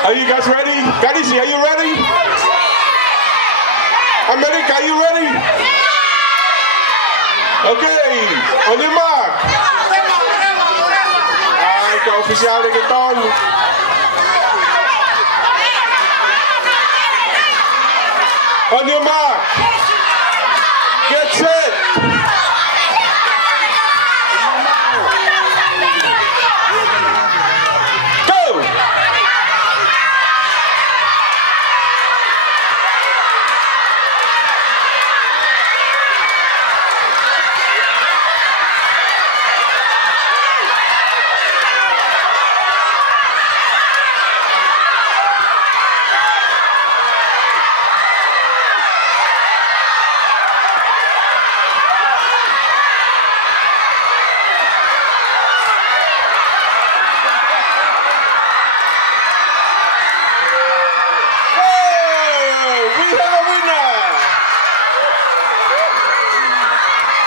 Are you guys ready? Gadisi, are you ready? America, are you ready? Okay, on your mark. Ay, ka-oficial na kiton. On your mark. Get set. Go.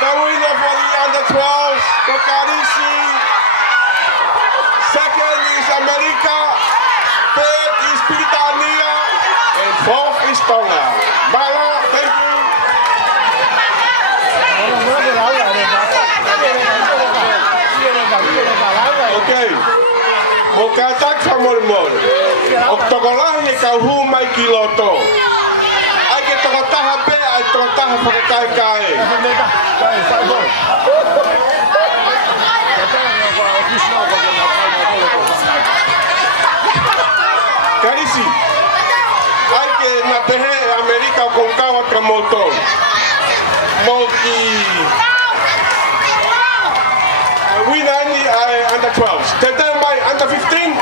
The winner for the under-12s, Gadisi. Second is America. Third is Britania. And fourth is Tonga. Mala, thank you. Okay. Mokatak sa mormor. Oktogolah ni kauhu mai kiloto. Ay ke tokotaha be ay tokotaha pakakai-kai. Gadisi, hay que na pehe America con kawa kamoto. Moki. We nani under 12s. Tete by under 15.